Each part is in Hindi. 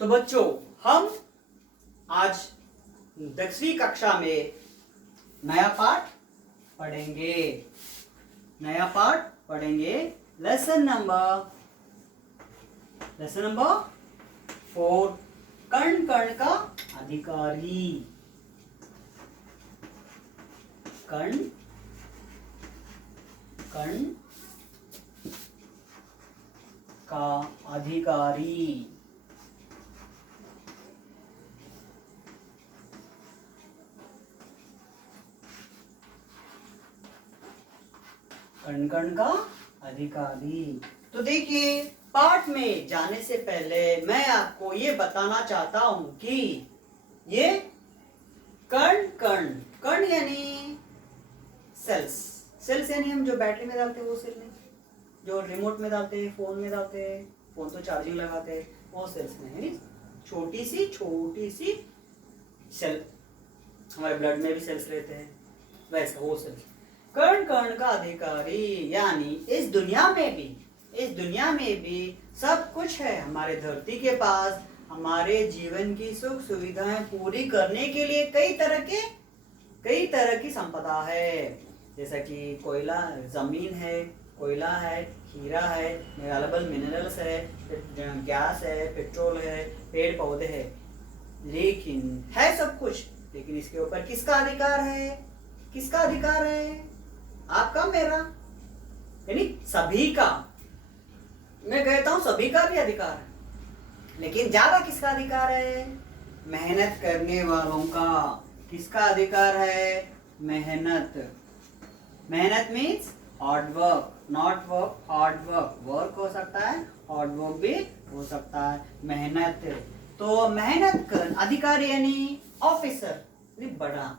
तो बच्चों, हम आज 10वीं कक्षा में नया पाठ पढ़ेंगे। लेसन नंबर 4, कण कण का अधिकारी। कण कण का अधिकारी। कण कण का अधिकारी। तो देखिए, पाठ में जाने से पहले मैं आपको ये बताना चाहता हूं कि ये कण कण कण यानी सेल्स यानी हम जो बैटरी में डालते हैं वो सेल नहीं, जो रिमोट में डालते हैं, फोन में डालते हैं, फोन तो चार्जिंग लगाते हैं, वो सेल्स नहीं है। छोटी सी सेल, हमारे ब्लड में भी सेल्स रहते हैं, वैसा वो सेल्स। कण कण का अधिकारी यानी इस दुनिया में भी सब कुछ है हमारे धरती के पास। हमारे जीवन की सुख सुविधाएं पूरी करने के लिए कई तरह की संपदा है, जैसा कि कोयला, जमीन है, कोयला है, हीरा है, अवेलेबल मिनरल्स है, गैस है, पेट्रोल है, पेड़ पौधे है। लेकिन है सब कुछ, लेकिन इसके ऊपर किसका अधिकार है? आपका, मेरा, यानी सभी का। मैं कहता हूं सभी का भी अधिकार है, लेकिन ज्यादा किसका अधिकार है? मेहनत करने वालों का। किसका अधिकार है? मेहनत means hard work, not work, hard work. Work हो सकता है, हार्ड वर्क भी हो सकता है। मेहनत, तो मेहनत कर अधिकारी यानी ऑफिसर, यानी बड़ा,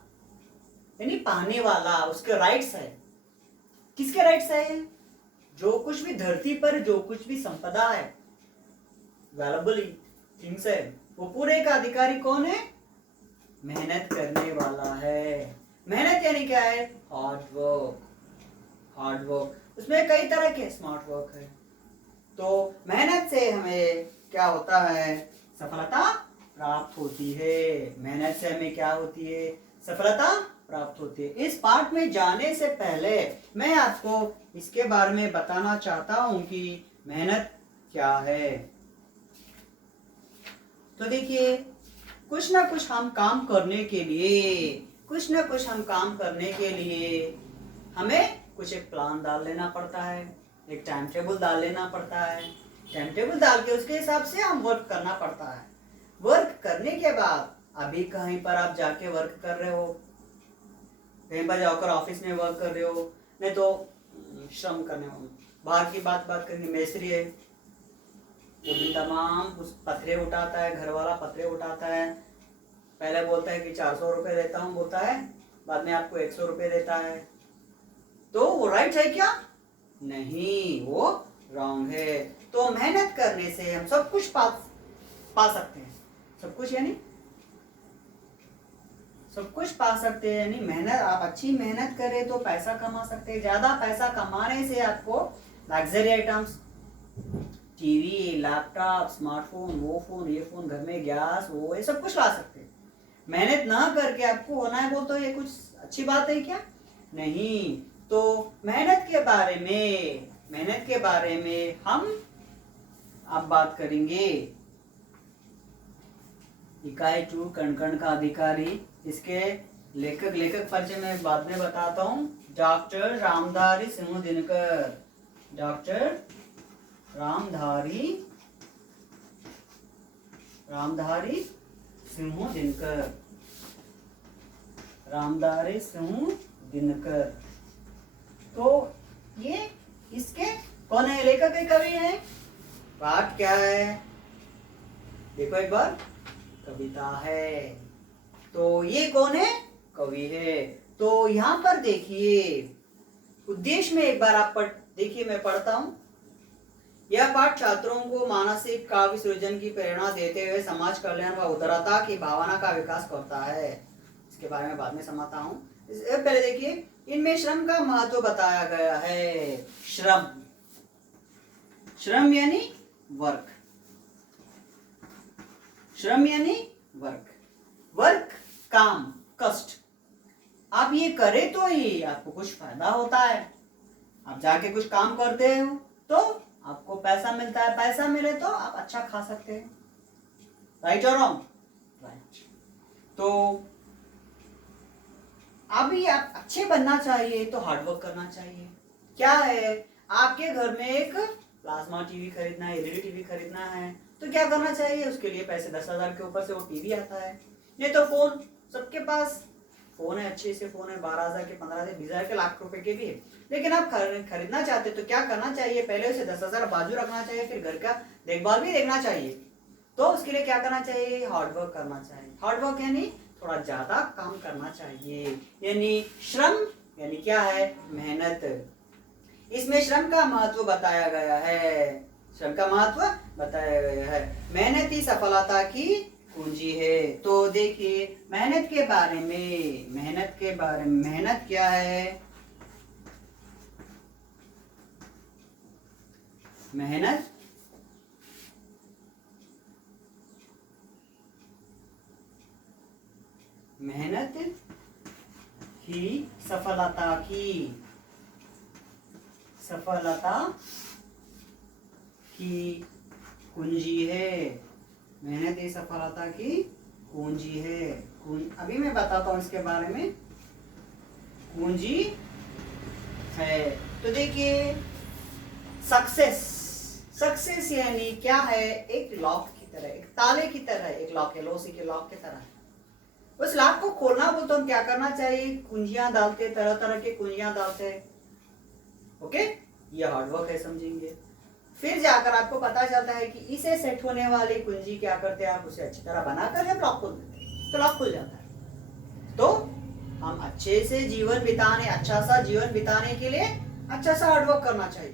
यानी पाने वाला, उसके राइट्स है। किसके राइट्स है? जो कुछ भी धरती पर जो कुछ भी संपदा है, वैल्यूएबल थिंग्स है, वो पूरे का अधिकारी कौन है? मेहनत करने वाला है। मेहनत यानी क्या है? Hard work. उसमें कई तरह के स्मार्ट वर्क है। तो मेहनत से हमें क्या होता है? सफलता प्राप्त होती है। मेहनत से हमें क्या होती है? सफलता प्राप्त होती है। इस पाठ में जाने से पहले मैं आपको इसके बारे में बताना चाहता हूं कि मेहनत क्या है। तो देखिए, कुछ ना कुछ हम काम करने के लिए हमें कुछ एक प्लान डाल लेना पड़ता है, एक टाइम टेबल डाल लेना पड़ता है। टाइम टेबल डाल के उसके हिसाब से हम वर्क करना पड़ता है। वर्क करने के बाद अभी कहीं पर आप जाके वर्क कर रहे हो, कहीं पर जाकर ऑफिस में वर्क कर रहे हो, नहीं तो श्रम करने हो, बाहर की बात करेंगे, मेस्त्री है, वो दिन तमाम उस पत्थरे उठाता है, घर वाला पत्थरे उठाता है। पहले बोलता है कि 400 रुपये देता हूँ, बोलता है, बाद में आपको 100 रुपये देता है। तो वो राइट है क्या? नहीं, वो रॉन्ग है। तो मेहनत करने से हम सब कुछ पा सकते हैं। सब कुछ पा सकते हैं, यानी मेहनत, आप अच्छी मेहनत करें तो पैसा कमा सकते हैं। ज्यादा पैसा कमाने से आपको luxury items, TV, laptop, smartphone, वो फोन, ये फोन, घर में गैस, वो ये सब कुछ ला सकते हैं। मेहनत ना करके आपको होना है, वो तो ये कुछ अच्छी बात है क्या? नहीं। तो मेहनत के बारे में हम अब बात करेंगे। इकाई 2, कण कण का अधिकारी। इसके लेखक परिचय में बाद में बताता हूँ। डॉक्टर रामधारी सिंह दिनकर। डॉक्टर रामधारी सिंह दिनकर। तो ये इसके कौन है? लेखक है, कवि है? पाठ क्या है? देखो एक बार, कविता है। तो ये कौन है? कवि है। तो यहाँ पर देखिए, उद्देश्य में एक बार आप देखिए, मैं पढ़ता हूँ। यह पाठ छात्रों को मानसिक काव्य सृजन की प्रेरणा देते हुए समाज कल्याण व उदारता की भावना का विकास करता है। इसके बारे में बाद में समझता हूँ। पहले देखिए, इनमें श्रम का महत्व बताया गया है। श्रम यानी वर्क। श्रम यानी वर्क, वर्क काम, कष्ट। आप ये करें तो ही आपको कुछ फायदा होता है। आप जाके कुछ काम करते हो तो आपको पैसा मिलता है, पैसा मिले तो आप अच्छा खा सकते हैं। राइट और रॉन्ग? राइट। तो अभी आप अच्छे बनना चाहिए तो हार्डवर्क करना चाहिए। क्या है, आपके घर में एक प्लाज्मा टीवी खरीदना है, एलईडी टीवी खरीदना है, तो क्या करना चाहिए? उसके लिए पैसे 10,000 के ऊपर से वो टीवी आता है। नहीं तो फोन, सबके पास फोन है, अच्छे से फोन है, 12,000 के, 15,000, 20,000 के, लाख रुपए के भी है। लेकिन आप खरीदना चाहते तो क्या करना चाहिए? पहले उसे 10,000 बाजू रखना चाहिए, फिर घर का देखभाल भी देखना चाहिए। तो उसके लिए क्या करना चाहिए? हार्डवर्क करना चाहिए। हार्डवर्क यानी थोड़ा ज्यादा काम करना चाहिए, यानी श्रम यानी क्या है? मेहनत। इसमें श्रम का महत्व बताया गया है, श्रम का महत्व बताया गया है। मेहनत ही सफलता की कुंजी है। तो देखिए मेहनत के बारे में, मेहनत के बारे में, मेहनत क्या है? मेहनत मेहनत ही सफलता की, सफलता की कुंजी है। मेहनत ही सफलता की कुंजी है। अभी मैं बताता हूं इसके बारे में। कुंजी है तो देखिए सक्सेस, सक्सेस यानी क्या है? एक लॉक की तरह, एक ताले की तरह, एक लॉक है, लोसी के लॉक की तरह। उस लॉक को खोलना बोलते हम क्या करना चाहिए? कुंजियां डालते, तरह तरह के कुंजियां डालते हैं। ओके, ये हार्डवर्क है, समझेंगे। फिर जाकर आपको पता चलता है कि इसे सेट होने वाली कुंजी क्या करते हैं? आप उसे अच्छी तरह बनाकर जब लॉक खोल देते हैं तो लॉक खुल जाता है। तो हम अच्छे से जीवन बिताने, अच्छा सा जीवन बिताने के लिए अच्छा सा हार्डवर्क करना चाहिए।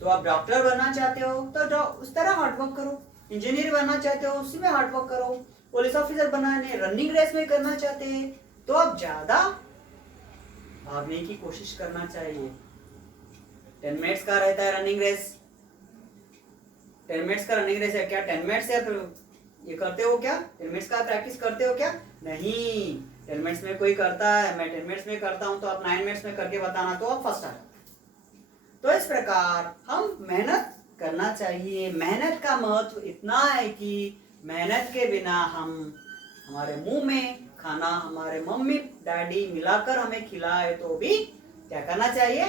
तो आप डॉक्टर बनना चाहते हो तो उस तरह हार्डवर्क करो, इंजीनियर बनना चाहते हो उसी में हार्डवर्क करो, पुलिस ऑफिसर बनाने, रनिंग रेस में करना चाहते हैं तो आप ज्यादा भागने की कोशिश करना चाहिए। 10 मिनट्स का रहता है रनिंग रेस, 10 मिनट्स का रनिंग रेस है। क्या 10 मिनट्स है तो ये करते हो क्या? 10 मिनट्स का प्रैक्टिस करते हो क्या? नहीं। 10 मिनट्स में कोई करता है, मैं 10 मिनट्स में करता हूं तो आप 9 मिनट्स में करके बताना तो आप फर्स्ट आ जाते। तो इस प्रकार हम मेहनत करना चाहिए। मेहनत का महत्व इतना है कि मेहनत के बिना हम, हमारे मुंह में खाना हमारे मम्मी डैडी मिलाकर हमें खिलाए तो भी क्या करना चाहिए?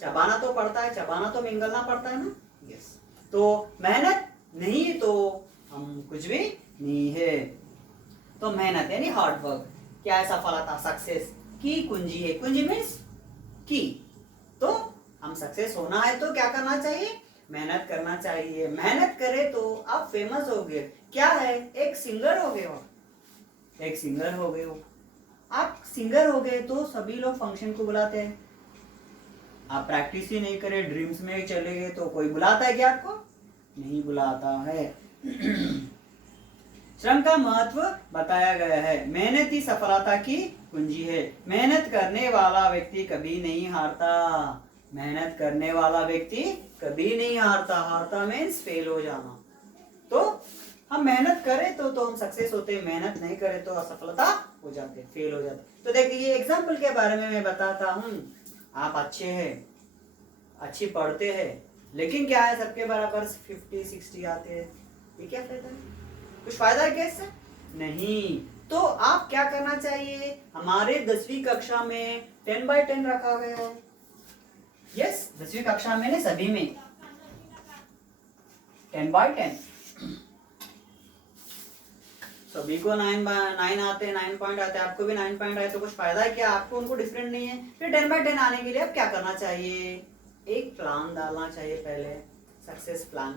चबाना तो पड़ता है, चबाना तो मिंगलना पड़ता है ना। यस। तो मेहनत नहीं तो हम कुछ भी नहीं है। तो मेहनत यानी हार्डवर्क क्या है? सफलता, सक्सेस की कुंजी है। कुंजी मीन्स की। तो हम सक्सेस होना है तो क्या करना चाहिए? मेहनत करना चाहिए। मेहनत करे तो आप फेमस हो गए। क्या है? एक सिंगर हो गए हो, एक सिंगर हो गए हो। आप सिंगर हो गए तो सभी लोग फंक्शन को बुलाते हैं। आप प्रैक्टिस ही नहीं करे, ड्रीम्स में चले गए तो कोई बुलाता है क्या आपको? नहीं बुलाता है। श्रम का महत्व बताया गया है। मेहनत ही सफलता की कुंजी है। मेहनत करने वाला व्यक्ति कभी नहीं हारता। मेहनत करने वाला व्यक्ति कभी नहीं हारता। हारता मीन्स फेल हो जाना। तो हम मेहनत करें तो हम सक्सेस होते हैं, मेहनत नहीं करें तो असफलता हो जाते, फेल हो जाते। तो देखिए एग्जाम्पल के बारे में मैं बताता हूँ। आप अच्छे हैं, अच्छी पढ़ते हैं, लेकिन क्या है सबके बराबर 50-60 आते हैं, ये क्या फायदा है? कुछ फायदा है क्या इससे? नहीं। तो आप क्या करना चाहिए? हमारे 10वीं कक्षा में 10/10 रखा गया है। यस, 10वीं कक्षा में सभी में 10/10, सभी को 9 आते हैं, 9 पॉइंट आते हैं, आपको भी 9 पॉइंट आए तो कुछ फायदा है क्या? आपको उनको डिफरेंट नहीं है। फिर 10/10 आने के लिए अब क्या करना चाहिए? एक प्लान डालना चाहिए पहले, सक्सेस प्लान।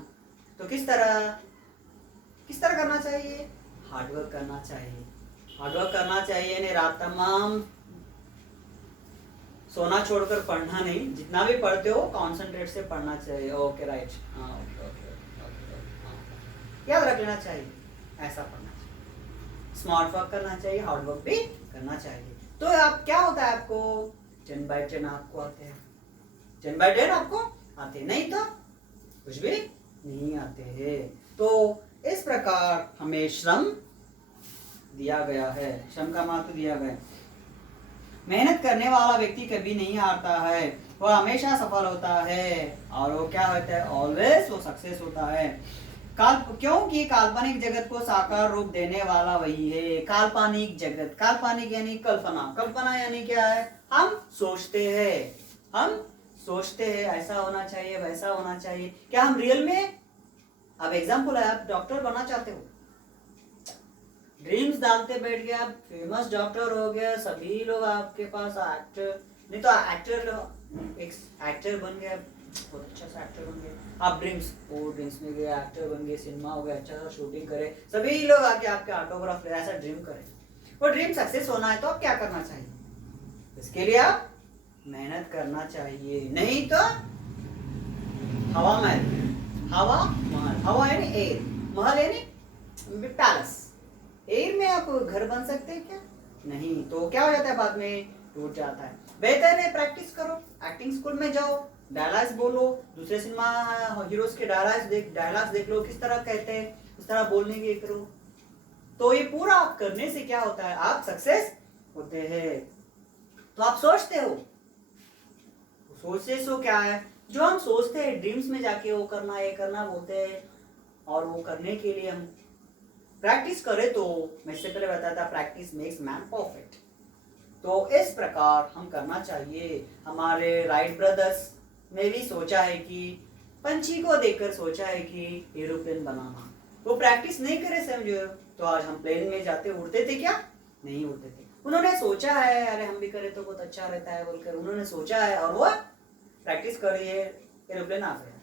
तो किस तरह करना चाहिए? हार्डवर्क करना चाहिए। हार्डवर्क करना चाहिए यानी रात तमाम सोना छोड़कर पढ़ना नहीं, जितना भी पढ़ते हो कॉन्सेंट्रेट से पढ़ना चाहिए। ओके राइट, हाँ ओके ओके ओके, याद रख लेना चाहिए, ऐसा पढ़ना चाहिए। स्मार्ट वर्क करना चाहिए, हार्ड वर्क भी करना चाहिए। तो आप क्या होता है आपको 10/10 आपको आते हैं, 10/10 आपको आते नहीं तो कुछ भी नहीं आते हैं। तो इस प्रकार हमें श्रम दिया गया है, श्रम का महत्व दिया गया है। मेहनत करने वाला व्यक्ति कभी नहीं हारता है, वह हमेशा सफल होता है। और वो क्या होता है, ऑलवेज वो सक्सेस होता है। क्योंकि काल्पनिक जगत को साकार रूप देने वाला वही है। काल्पनिक जगत, काल्पनिक यानी कल्पना, कल्पना यानी क्या है, हम सोचते हैं ऐसा होना चाहिए, वैसा होना चाहिए। क्या हम रियल में, अब एग्जाम्पल है, आप डॉक्टर बनना चाहते हो, ड्रीम्स डालते बैठ गए, आप फेमस डॉक्टर हो गया, सभी लोग आपके पास एक्टर, नहीं तो एक्टर बन गया, बहुत अच्छा सा एक्टर बन गया। आप ड्रीम्स में गए, एक्टर बन गए, सिनेमा हो गया, अच्छा सा शूटिंग करे, सभी लोग आके आपके ऑटोग्राफ ले, ऐसा ड्रीम करें। वो ड्रीम सक्सेस होना है तो आप क्या करना चाहिए, इसके लिए आप मेहनत करना चाहिए। नहीं तो हवा महल, हवा यानी एयर, महल यानी पैलेस, एयर में आप घर बन सकते हैं क्या, नहीं। तो क्या हो जाता है, बाद में टूट जाता है। बेहतर है प्रैक्टिस करो, एक्टिंग स्कूल में जाओ, डायलॉग्स बोलो, दूसरे सिनेमा हीरोज के डायलॉग्स देख लो, किस तरह कहते हैं, उस तरह बोलने की करो। तो ये पूरा आप करने से क्या होता है, आप सक्सेस होते हैं। तो आप सोचते हो, सोचते सो क्या है, जो हम सोचते हैं ड्रीम्स में जाके वो करना, ये करना बोलते हैं, और वो करने के लिए हम प्रैक्टिस करें। तो मैं इससे पहले बताया था, प्रैक्टिस मेक्स मैन परफेक्ट। तो इस प्रकार हम करना चाहिए। हमारे राइट ब्रदर्स ने भी सोचा है कि पंछी को देखकर सोचा है कि एरोप्लेन बनाना, वो प्रैक्टिस नहीं करे समझो, तो आज हम प्लेन में जाते उड़ते थे क्या, नहीं उड़ते थे। उन्होंने सोचा है, अरे हम भी करें तो बहुत अच्छा रहता है बोलकर उन्होंने सोचा है, और वो प्रैक्टिस करिए, एरोप्लेन आ गया।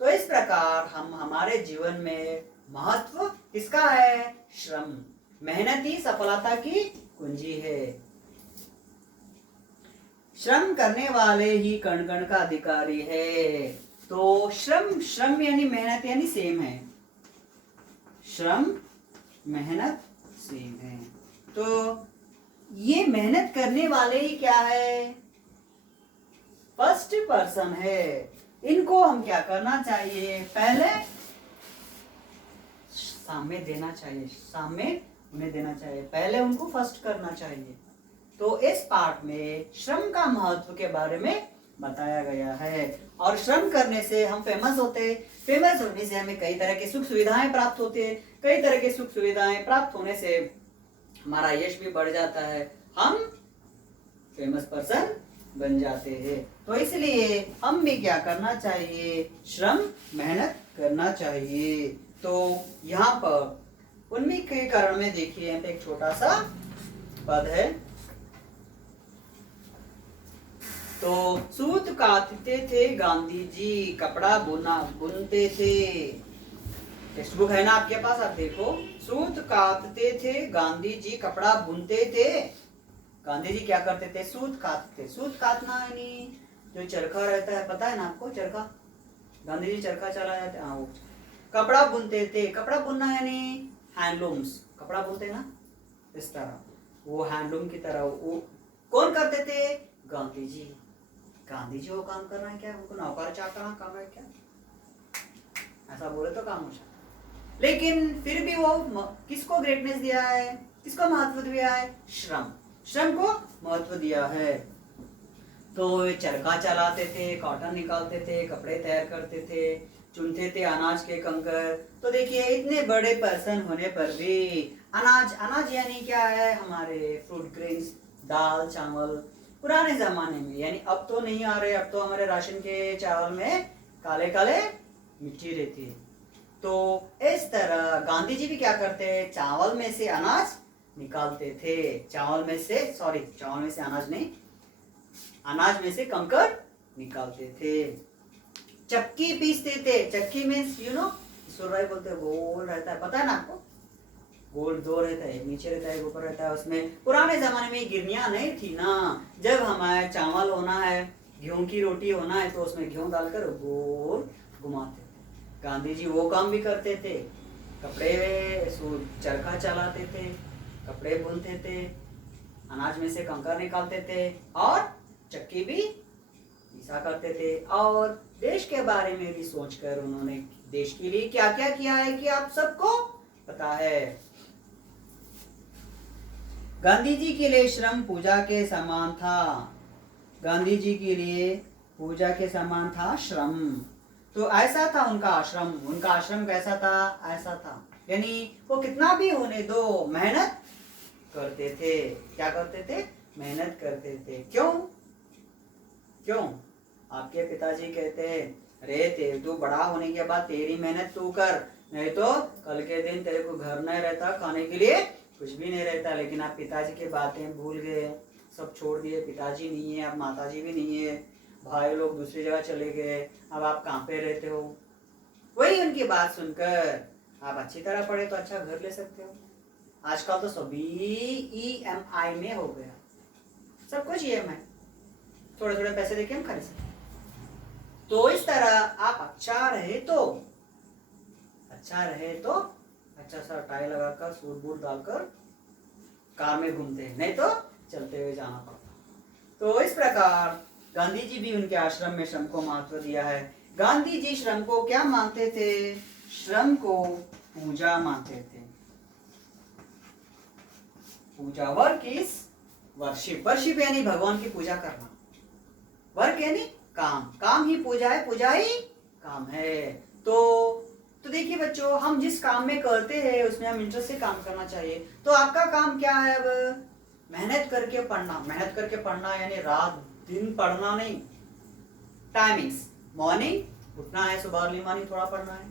तो इस प्रकार हम हमारे जीवन में महत्व किसका है, श्रम, मेहनत ही सफलता की कुंजी है। श्रम करने वाले ही कण कण का अधिकारी है। तो श्रम यानी मेहनत यानी सेम है, श्रम मेहनत सेम है। तो ये मेहनत करने वाले ही क्या है, फर्स्ट पर्सन है। इनको हम क्या करना चाहिए, पहले सामने देना चाहिए, सामने उन्हें देना चाहिए, पहले उनको फर्स्ट करना चाहिए। तो इस पार्ट में श्रम का महत्व के बारे में बताया गया है। और श्रम करने से हम फेमस होते हैं, फेमस होने से हमें कई तरह की सुख सुविधाएं प्राप्त होती है, कई तरह की सुख सुविधाएं प्राप्त होने से हमारा यश भी बढ़ जाता है, हम फेमस पर्सन बन जाते हैं। तो इसलिए हम भी क्या करना चाहिए, श्रम मेहनत करना चाहिए। तो यहाँ पर उन्हीं के कारण में देखिए, यहाँ पे एक छोटा सा पद है, तो सूत काटते थे गांधी जी, कपड़ा बुनते थे। टेक्स्ट बुक है ना आपके पास, आप देखो, सूत काटते थे गांधी जी, कपड़ा बुनते थे। गांधी जी क्या करते थे, सूत काटते। सूत काटना यानी जो चरखा रहता है, पता है ना आपको, चरखा, गांधी जी चरखा चलाया जाते, हाँ वो। कपड़ा बुनते थे, कपड़ा बुनना यानी हैंडलूम्स, कपड़ा बुनते ना इस तरह, वो हैंडलूम की तरह। वो कौन करते थे, गांधी जी। गांधी जी वो काम कर रहे हैं क्या, उनको नौकर चाकर काम है क्या, ऐसा बोले तो काम हो जाता। लेकिन फिर भी वो किसको ग्रेटनेस दिया है, किसको महत्व दिया है, श्रम को महत्व दिया है। तो चरखा चलाते थे, कॉटन निकालते थे, कपड़े तैयार करते थे, चुनते थे अनाज के कंकर। तो देखिए, इतने बड़े पर्सन होने पर भी अनाज यानी क्या है, हमारे फ्रूट ग्रेन्स, दाल चावल, पुराने जमाने में, यानी अब तो नहीं आ रहे, अब तो हमारे राशन के चावल में काले काले मिट्टी रहती है। तो इस तरह गांधी जी भी क्या करते हैं, चावल में से अनाज निकालते थे, चावल में से अनाज नहीं, अनाज में से कंकर निकालते थे। चक्की पीसते थे, चक्की मीन्स सुराई बोलते हैं, गोल रहता है, पता है ना आपको, गोल दो रहता है, एक नीचे रहता है, एक ऊपर रहता है। उसमें पुराने जमाने में गिरनियां नहीं थी ना, जब हमारे चावल होना है, गेहूं की रोटी होना है, तो उसमें गेहूं डालकर गोल घुमाते थे। गांधी जी वो काम भी करते थे, कपड़े चरखा चलाते थे, कपड़े बुनते थे, अनाज में से कंकर निकालते थे, और चक्की भी ऐसा करते थे। और देश के बारे में भी सोचकर उन्होंने देश के लिए क्या क्या किया है कि आप सबको पता है। गांधी जी के लिए श्रम पूजा के समान था। गांधी जी के लिए पूजा के समान था श्रम। तो ऐसा था उनका आश्रम। उनका आश्रम कैसा था? ऐसा था, यानी वो कितना भी होने दो मेहनत करते थे। क्या करते थे? मेहनत करते थे। क्यों? क्यों? आपके पिताजी कहते हैं, अरे तू बड़ा होने के बाद तेरी मेहनत तू कर, नहीं तो कल के दिन तेरे को घर नहीं रहता, खाने के लिए कुछ भी नहीं रहता। लेकिन आप पिताजी की बातें भूल गए, सब छोड़ दिए। पिताजी नहीं है, अब माताजी भी नहीं है, भाई लोग दूसरी जगह चले गए, अब आप कहाँ पे रहते हो? वही उनकी बात सुनकर आप अच्छी तरह पढ़े तो अच्छा घर ले सकते हो। आजकल तो सभी EMI में हो गया, सब कुछ EMI, थोड़े थोड़े पैसे देके हम खरीद सकते। तो इस तरह आप अच्छा रहे तो अच्छा सा टाई लगाकर सूट बूट डालकर कार में घूमते हैं, नहीं तो चलते हुए जाना पड़ता। तो इस प्रकार गांधी जी भी उनके आश्रम में श्रम को महत्व दिया है। गांधी जी श्रम को क्या मानते थे? श्रम को पूजा मानते थे। पूजा, वर्क इज वर्शिप। वर्शिप यानी भगवान की पूजा करना, वर्क यानी काम, काम ही पूजा है, पूजा ही काम है। तो देखिए बच्चों, हम जिस काम में करते हैं उसमें हम इंटरेस्ट से काम करना चाहिए। तो आपका काम क्या है? अब मेहनत करके पढ़ना। मेहनत करके पढ़ना यानी रात दिन पढ़ना नहीं। टाइमिंग्स, मॉर्निंग उठना है, सुबह अर्ली मॉर्निंग थोड़ा पढ़ना है,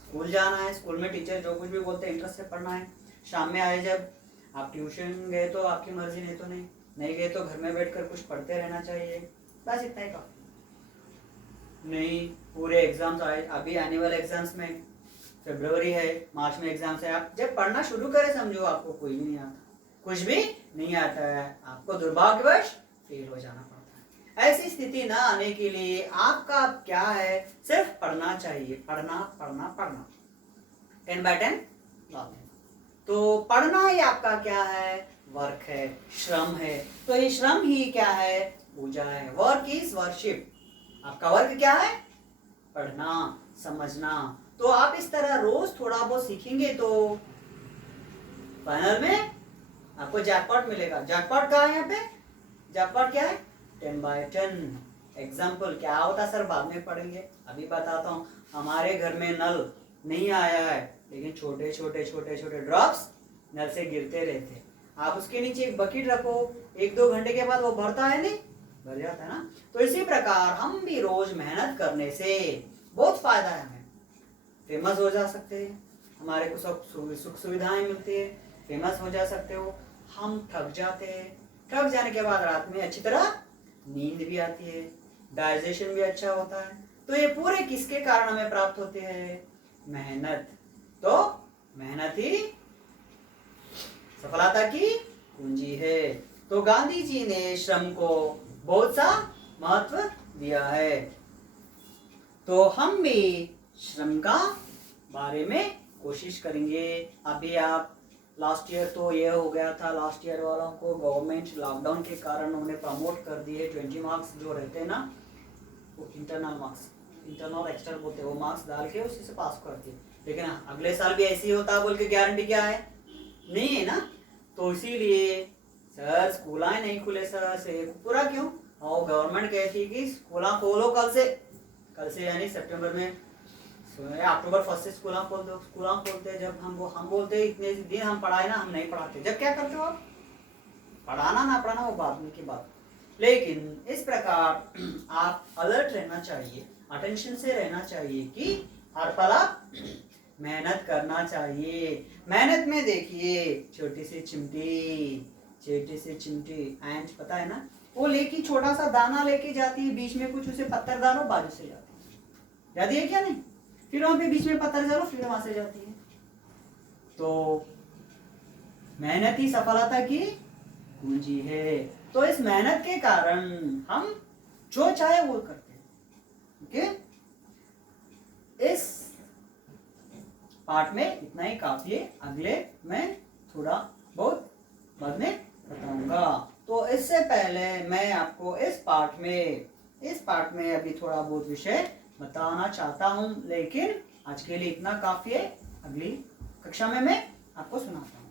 स्कूल जाना है, स्कूल में टीचर जो कुछ भी बोलते हैं इंटरेस्ट से पढ़ना है। शाम में आए जब आप ट्यूशन गए तो आपकी मर्जी, नहीं तो नहीं गए तो घर में बैठकर कुछ पढ़ते रहना चाहिए। बस इतना ही काफी। नहीं पूरे एग्जाम्स आए, अभी आने वाले एग्जाम्स में फरवरी है, मार्च में एग्जाम्स है, आप जब पढ़ना शुरू करें समझो आपको कोई भी नहीं आता, कुछ भी नहीं आता है, आपको दुर्भाग्यवश फेल हो जाना पड़ता है। ऐसी स्थिति ना आने के लिए आपका क्या है? सिर्फ पढ़ना चाहिए, पढ़ना पढ़ना पढ़ना, 10 by 10 लॉ। तो पढ़ना ही आपका क्या है? वर्क है, श्रम है। तो ये श्रम ही क्या है? पूजा है। Work is worship. आपका वर्क क्या है? पढ़ना, समझना। तो आप इस तरह रोज थोड़ा बहुत सीखेंगे तो फाइनल में आपको जैकपॉट मिलेगा। जैकपॉट कहाँ है? यहाँ पे जैकपॉट क्या है? 10 by 10। एग्जाम्पल क्या होता सर? बाद में पढ़ेंगे, अभी बताता हूँ। हमारे घर में नल नहीं आया है, लेकिन छोटे छोटे छोटे छोटे ड्रॉप्स नल से गिरते रहते। आप उसके नीचे एक बकेट रखो, 1-2 घंटे के बाद वो भरता है, नहीं भर जाता है ना। तो इसी प्रकार हम भी रोज मेहनत करने से बहुत फायदा है। हमें फेमस हो जा सकते हैं, हमारे को सब सुख सुविधाएं मिलती है, फेमस हो जा सकते हो। हम थक जाते हैं, थक जाने के बाद रात में अच्छी तरह नींद भी आती है, डाइजेशन भी अच्छा होता है। तो ये पूरे किसके कारण हमें प्राप्त होते हैं? मेहनत। तो मेहनत ही सफलता की कुंजी है। तो गांधी जी ने श्रम को बहुत सा महत्व दिया है। तो हम भी श्रम का बारे में कोशिश करेंगे। अभी आप लास्ट ईयर तो ये हो गया था, लास्ट ईयर वालों को गवर्नमेंट लॉकडाउन के कारण उन्हें प्रमोट कर दिए। 20 मार्क्स जो रहते हैं ना, वो इंटरनल मार्क्स, इंटरनल एक्सटर्नल बोलते हैं, वो मार्क्स डाल के उसी से पास करती है। लेकिन अगले साल भी ऐसे ही होता बोल के गारंटी क्या है? नहीं है ना। तो इसीलिए सर स्कूल नहीं खुले सर से पूरा क्यों? और गवर्नमेंट कहती है कि स्कूल खोलो कल से यानी सितंबर में, अक्टूबर 1 से स्कूल खोल दो। स्कूल खोलते हैं जब हम बोलते हैं इतने दिन हम पढ़ाए ना, हम नहीं पढ़ाते। जब क्या करते हो आप? पढ़ाना ना पढ़ाना वो बाद में की बात। लेकिन इस प्रकार आप अलर्ट रहना चाहिए, अटेंशन से रहना चाहिए कि हर पल आप मेहनत करना चाहिए। मेहनत में देखिए छोटी सी चिमटी एंड पता है ना, वो लेके छोटा सा दाना लेके जाती है, बीच में कुछ उसे पत्थर डालो, बाजू से जाती है, याद है क्या? नहीं, फिर वहां पे बीच में पत्थर डालो, फिर वहां से जाती है। तो मेहनत ही सफलता की कुंजी है। तो इस मेहनत के कारण हम जो चाहे वो करते हैं। ओके, इस पार्ट में इतना ही काफी है। अगले मैं थोड़ा बहुत बाद में बताऊंगा। तो इससे पहले मैं आपको इस पार्ट में इस पार्ट में अभी थोड़ा बहुत विषय बताना चाहता हूँ, लेकिन आज के लिए इतना काफी है। अगली कक्षा में मैं आपको सुनाता हूँ।